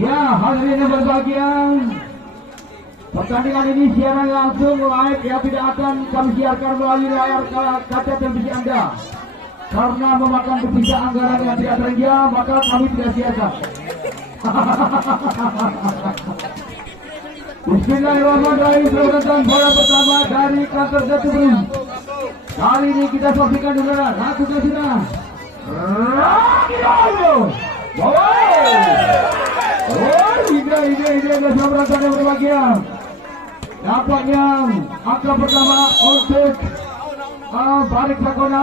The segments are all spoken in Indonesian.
Ya, hadirin yang berbahagia, pertandingan ini siaran langsung live ya, tidak akan kami siarkan melalui layar kaca televisi Anda. Karena memakan devisa anggaran yang tidak terhingga, maka kami tidak siarkan. Bismillahirrahmanirrahim. Selamat bola pertama dari kantor Jatuh Beru. Kali ini kita saksikan dulu ratu kesina. Ide bersama yang berbahagia. Nampaknya angka pertama untuk Barik Sakona.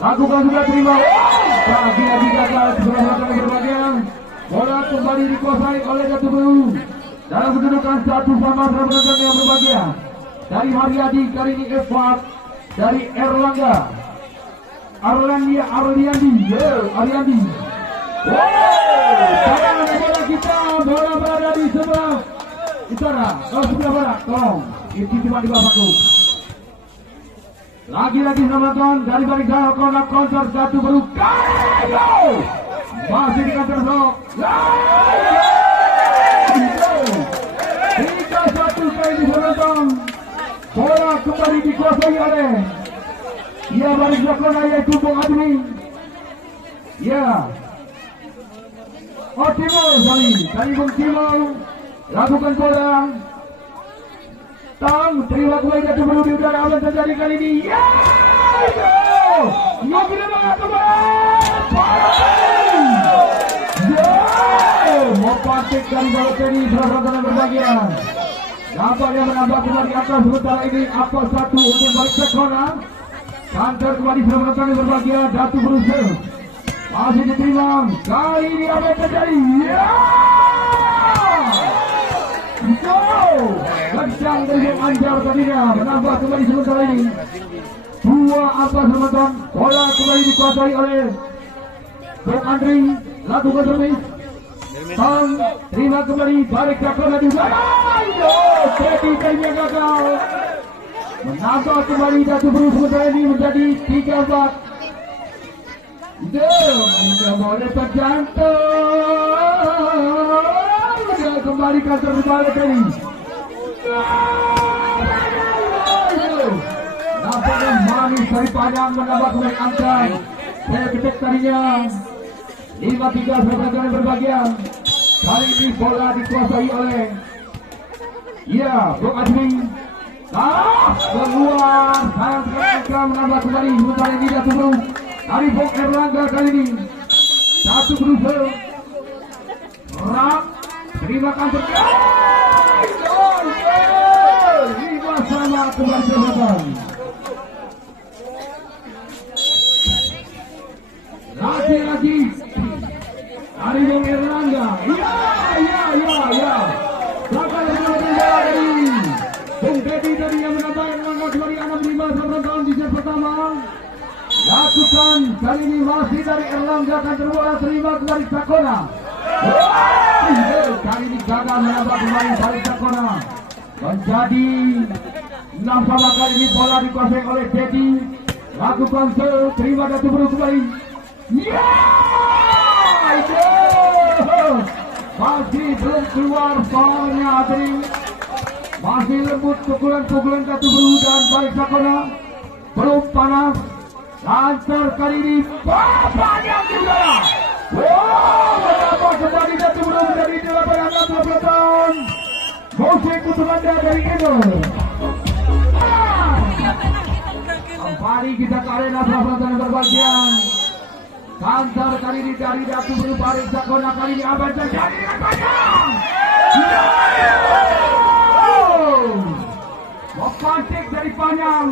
Lakukan juga terima. Lagi gagal bersama yang berbahagia. Bola kembali dikuasai oleh Jatuh Beru. Dalam kedudukan 1-1 yang berbahagia. Dari Haryadi kali ini Edward dari Erlangga. Ariandi. Sekarang bola kita, bola berada di sebelah utara, sebelah barat. Tolong, itu cuma di bawah aku. Lagi-lagi selamatkan dari balik dalam konak counter Jatuh Beru. Masih di kantor blok. 3-1 kali diselamatkan. Bola kembali dikuasai oleh balik belakang yaitu Bung Admi. Timur kali Bung Timur lakukan bola. Terima kembali Jatuh Beru di udara. Apa yang terjadi kali ini? Mempatik dari Balotelli salah yang berbahagia. Nampaknya menambah kembali angka sementara ini apa satu untuk Barik Sakona. Kantor kembali selamat yang berbahagia. Jatuh Beru masih diterima. Kali ini apa yang terjadi? Kencang dari Bung Anjar tadinya menambah kembali sementara ini 2 angka selamat. Bola kembali dikuasai oleh Bung Andri. Lakukan servis. Terima kembali Barik Sakona juga. Jadi kayaknya gagal. Menambah kembali Jatuh Beru sementara ini menjadi 3-4. Dia boleh terjantung. Dia kembali kantor balik ini. Nampaknya manis dari panjang menambah kembali angka. Saya ketik tadinya 5-3 sahabat yang berbahagia. Kali ini bola dikuasai oleh Bung Admi. Keluar. Sayang sekali angka menambah kembali sementara ini Jatuh Beru. Dari Bung Erlangga kali ini Jatuh Beru terima kantor. Lima sama kembali perhatian. Lagi dari Bung Erlangga. Belakang dari Bung Dedi tadi yang menambah Erlangga kembali 6-5 sama tahun di set pertama. Lakukan kali ini masih dari Erlangga akan terbola. Terima kembali Sakona. Kali ini gagal menambah kembali Barik Sakona. Menjadi 6 sama. Kali ini bola dikuasai oleh Dedi. Lakukan terima Jatuh Beru kembali. Masih belum keluar soalnya Adri. Masih lembut pukulan Jatuh Beru dan Barik Sakona. Belum panas. Lancar kali ini banyak di udara. Kenapa kembali Jatuh Beru menjadi 8-6 tahun. Musik untuk Anda dari Edo. Kembali kita ke arena perasaan yang berbahagia. Kantor kali ini dari Jatuh Beru. Barik Sakona kali ini apa yang terjadi dengan panjang. Memantik dari panjang.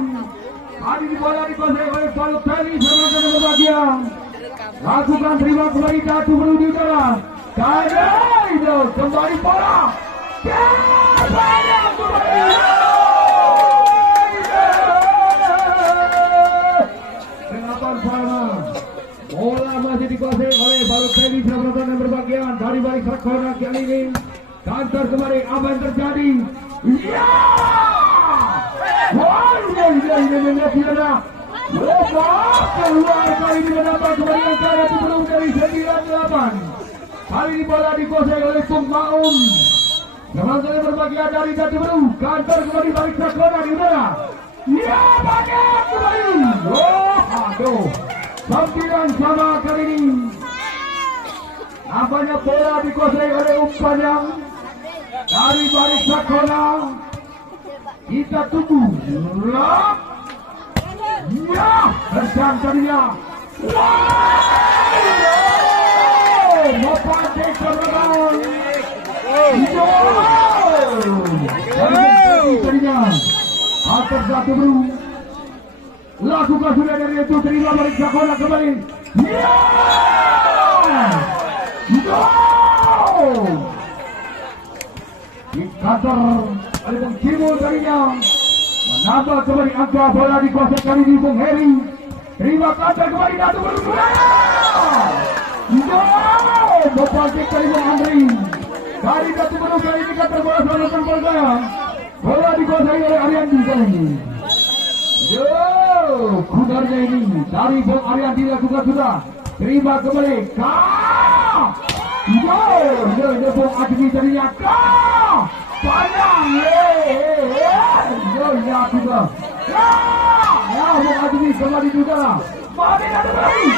Kali ini bola dikuasai oleh Balotelli sama yang berbahagia. Lakukan terima kembali Jatuh Beru di udara. Kembali bola. Dengan sama. Bola masih dikuasai oleh Balotelli sama yang berbahagia. Dari Barik Sakona kali ini. Kantor kembali apa yang terjadi? Keluar kali ini menambah kembali angka Jatuh Beru dari 9-8. Kali ini bola dikuasai oleh Tung Maun. Kembali berbagian dari Jati Baru. Kantor kembali balik ke kona di udara. Ya, banyak kembali. Oh, aduh. Sampiran sama kali ini. Nampaknya bola dikuasai oleh Panjang dari balik ke kona. Kita tunggu. Ya, terjang tadinya. Mopante kemenangan. Atas Jati Baru. Lakukan sudah dari itu, terima balik Sakola kembali. Di kantor oleh Bung Cimo tadinya menambah kembali angka bola dikuasai kali ini Bung Heri. Terima kantor kembali Jati Baru. Mopante kali Bung Andri. Dari Jati Baru kali ini kantor bola selatan Polda. Bola dikuasai oleh Ariandi kali ini. Kudarnya ini dari Bung Ariandi dilakukan sudah. Terima kembali. Bung Admi tadinya. Panjang. Ya juga. Ya Bung Admi kembali juga. Mami ada lagi.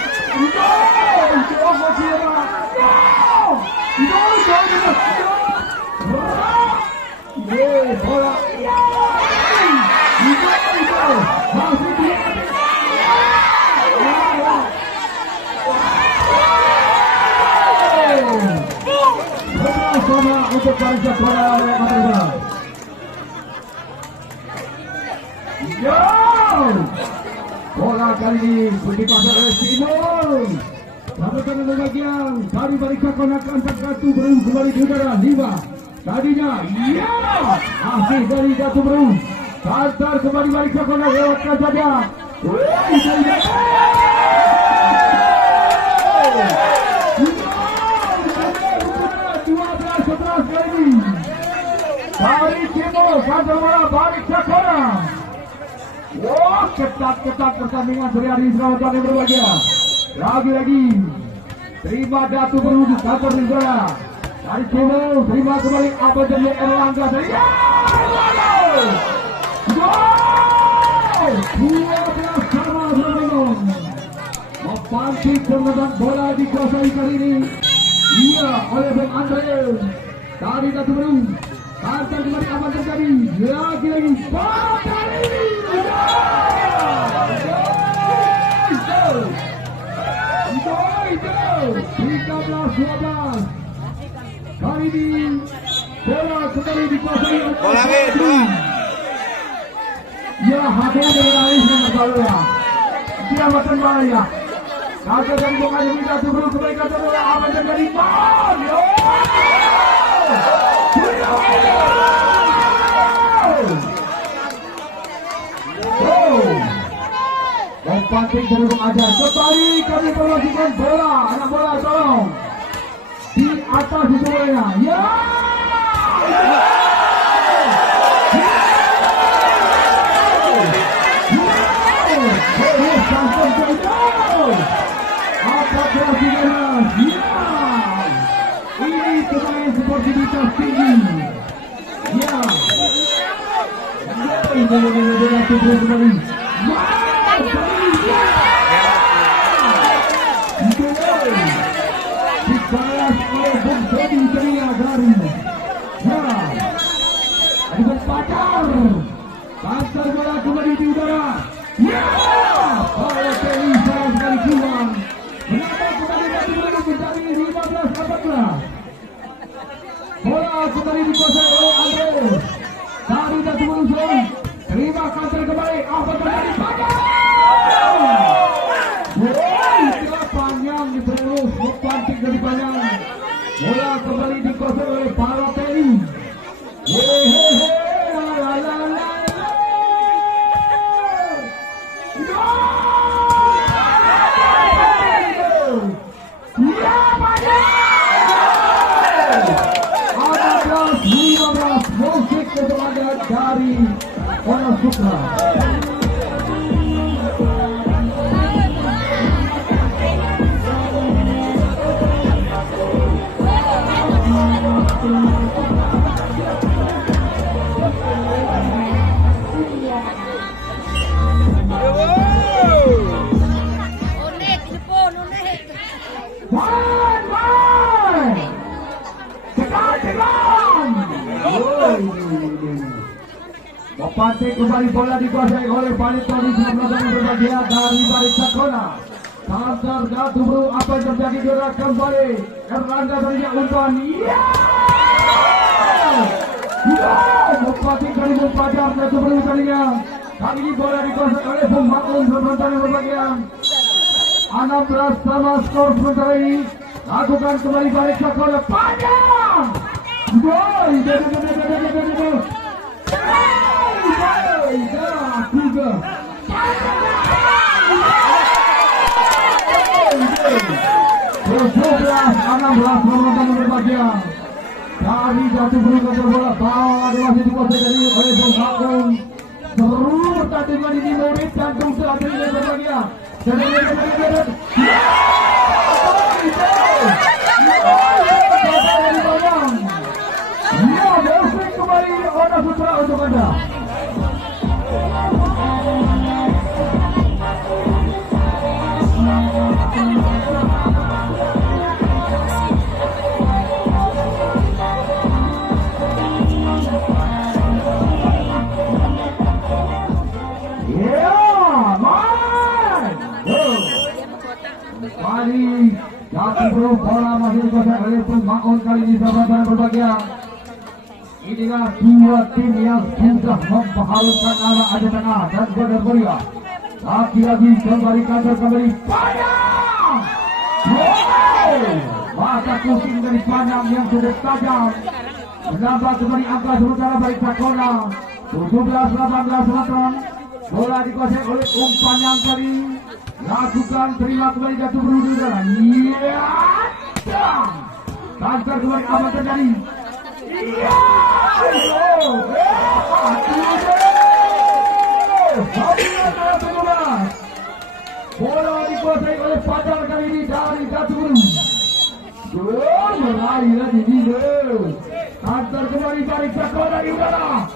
Bola. Sama untuk barisan bola oleh Madura. Bola kali ini dikuasai oleh Simon. Sampai ke bagian dari barisan kona angkat kartu baru kembali di udara 5. Tadinya, masih dari Jati Baru. Kantor kembali balik ke kona lewatkan saja. 12-11 kali ini. Dari Cimo, kantor bola balik ke kona. Ketat pertandingan sore hari selamat yang berbahagia. Lagi-lagi terima Jati Baru di kantor di bola. Dari Cimo, terima kembali apa jadi Erlangga dari 12 sama Brandon. Mopante kemenangan bola dikuasai kali ini. Iya oleh Bung Andre dari Jati Baru. Kantor kembali apa terjadi? Lagi-lagi bola kali ini. 13-12. Kali ini bola kembali dikuasai oleh ya hadir dari Aisyah Baluya. Dia makan bahaya. Kata dan Bung Admi Jati Baru kembali kata bola apa terjadi? Mopante dari Bung Ajar. Kembali kami perwakilan bola. Anak bola tolong di atas itu bolanya. Ya. Apa kreativitas? Ya. Ini pemain sportivitas tinggi. Ya. Ini kembali. Dibalas oleh Bung Jody Ceria dari ada Bung Pacar. Kantor bola kembali di udara. Oleh Kelly sayang sekali keluar. Menambah kembali Jati Baru menjadi 15-14. Bola kembali dikuasai oleh Andre dari Jati Baru. Terima kantor kembali. Apa terjadi? Panjang diterus Mopante dari Panjang. Bola kembali dikuasai oleh Balotelli. Musik untuk Anda dari Wonosutra. Pantai kembali bola dikuasai oleh Balik Tony sebelum berbahagia dari Balik Sakona. Tantar Gatu Bro, apa yang terjadi gerak kembali Erlangga tadinya umpan. Bupati Karimun Pajar Gatu Bro tadinya. Kali ini bola dikuasai oleh Bung Makun sebelum berbahagia. 16 sama skor sementara ini. Lakukan kembali Balik Sakona. Panjang. Gol. Dari Gatu Bro ke bola bawah masih dikuasai dari oleh Bung Makun. Seluruh pertandingan ini murid jantung saat ini berbahagia. Kembali Ona Putra untuk Anda. Kali Gatu Bro bola masih dikuasai oleh Bung Makun kali ini sahabat berbahagia. Inilah dua tim yang sudah memperhalukan nama Aceh Tengah dan Bandar Muria. Lagi-lagi kembali kantor kembali Padang. Mata kucing dari Padang yang sudah tajam. Menambah kembali angka sementara Balik Sakona 17-18 teman-teman. Bola dikuasai oleh umpan yang tadi. Lakukan terima kembali Gatu Bro di dalam. Kantor kembali apa terjadi? Bola dikuasai oleh Padang kali ini dari Gatu Bro. Meraih lagi gol. Kantor kembali Balik Sakona di udara.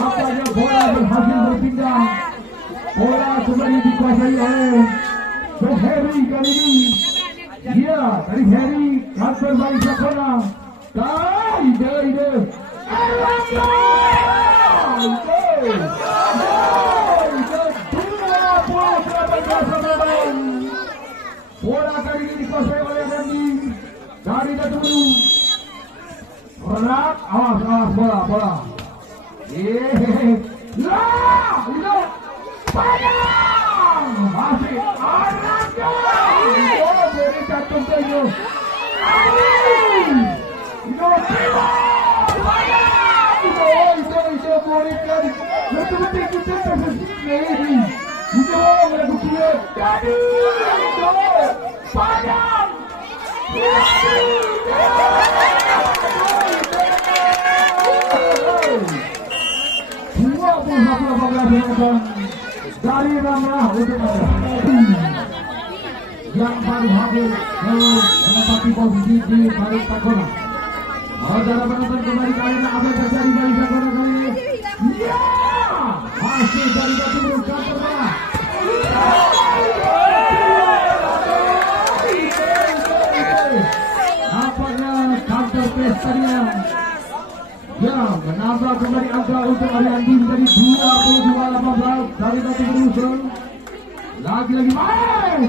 Apanya bola berhasil berpindah. Bola kembali dikuasai oleh Heri kali ini. Iya, dari Heri kantor Balik Sakona. Bola kali ini dikuasai oleh Randy dari Gatu Bro. Berat, awas bola. Padang masih Arlangga. Beri jantung saja. Itu berikan. Betul-betul kita tersesat. Itu melakukan jadi. Padang. Dari Ramlah untuk yang baru hadir menempati posisi di Balik Sakona. Saudara penonton kembali kali ini apa yang terjadi Balik Sakona kali ini? Ya, hasil dari Gatu Bro kantor bola. Nampaknya kantor pestanya. Ya, menambah kembali angka untuk Ariandi dari 22-18 dari Gatu Bro. Lagi-lagi main.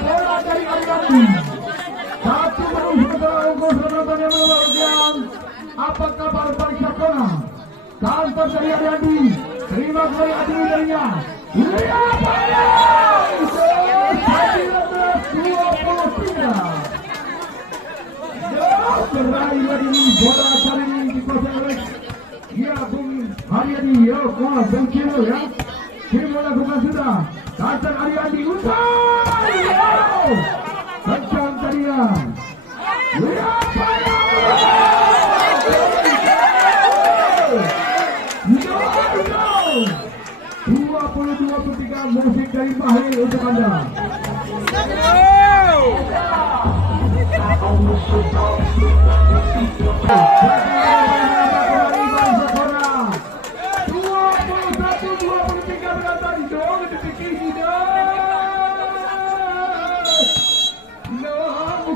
Bola dari Ariandi. Gatu Bro apa kabar Balik Sakona? Kantor dari Ariandi. Terima kasih Ariandi darinya. Meraih lagi bola kali ini dikuasai oleh Bung Ariandi. Bung Kimo ya. Kimo lakukan sudah. Kantor Ariandi usai. Kencang tadinya. 22-23 musik dari Mahir untuk Anda.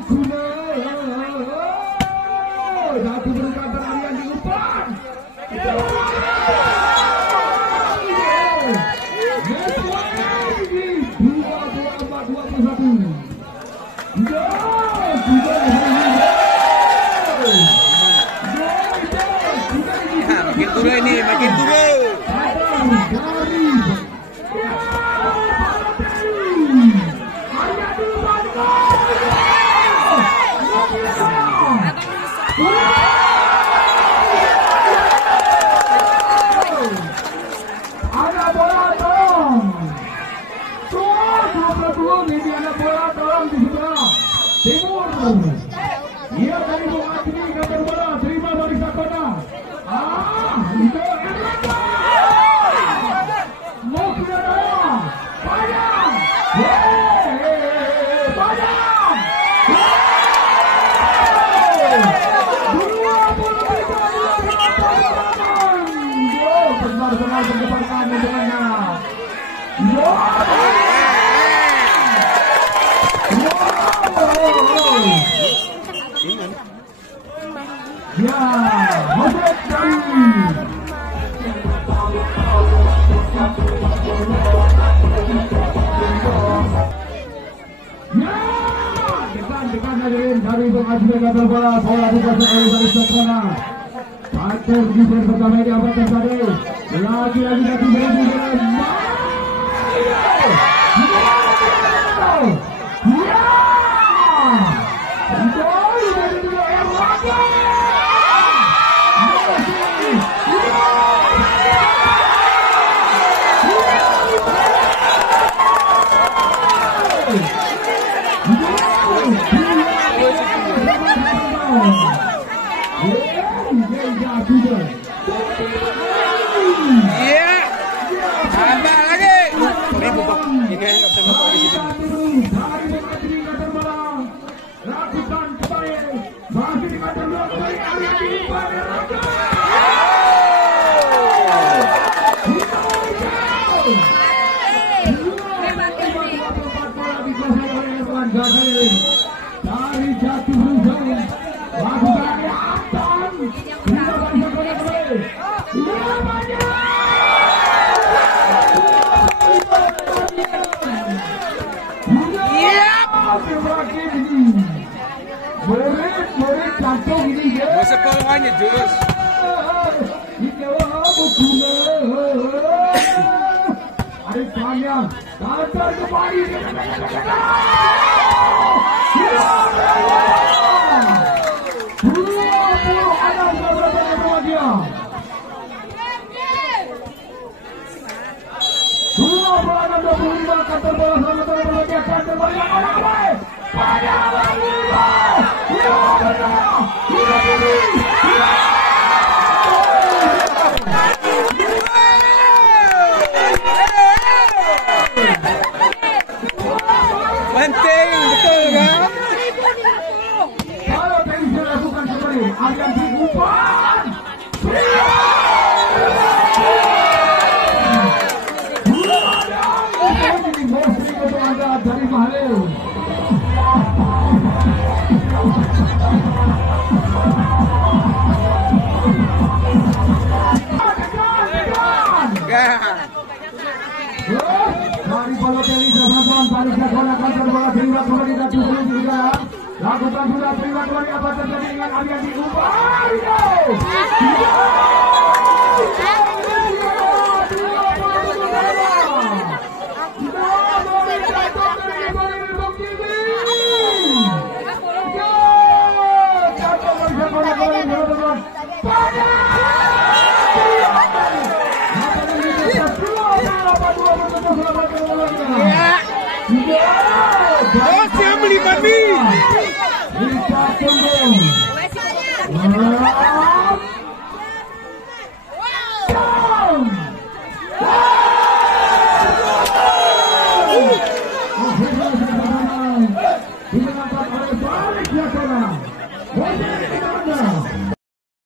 Bukuna. Satu berikan teralian di umpan. Makin turun ini, makin turun. Ada bola tolong. Ini ada bola tolong di sebelah timur. Ia dari Bung Adli kata bola terima dari Sakona. Itu Erlangga. Mau kena daya. Padang. Padang. 23 benar-benar berdepan dengannya. Ya, Hobet dari depan hadirin dari Bung Adli kata bola dikuasai oleh dari Sakona. Atau giliran pertama di abad tadi lagi-lagi satu giliran. Iya. Tambah lagi. Ini bubuk. Ini enggak bisa masuk di sini. Lakukan kembali. Masih dikatakan dua kembali. Ariadi Erlangga. Dari jatuh hujan. Lakukan Anton. Tidak bisa kembali. Murid kantong ini ya. Masa pelawannya Jos. Arif panjang, kantor kembali. Kantor bola selamat berbahagia kantor bola yang ramai. Pada lima. Ya benar. Penting betul kan? Kalau tadi saya lakukan kembali, akan diumpan. Dari Mahalil. Mari Balotelli teman-teman balik ke bola kantor bola terima kembali dari 73. Lakukan sudah terima kembali apa terjadi dengan Ariadi umpan. Dos yang melipar nih.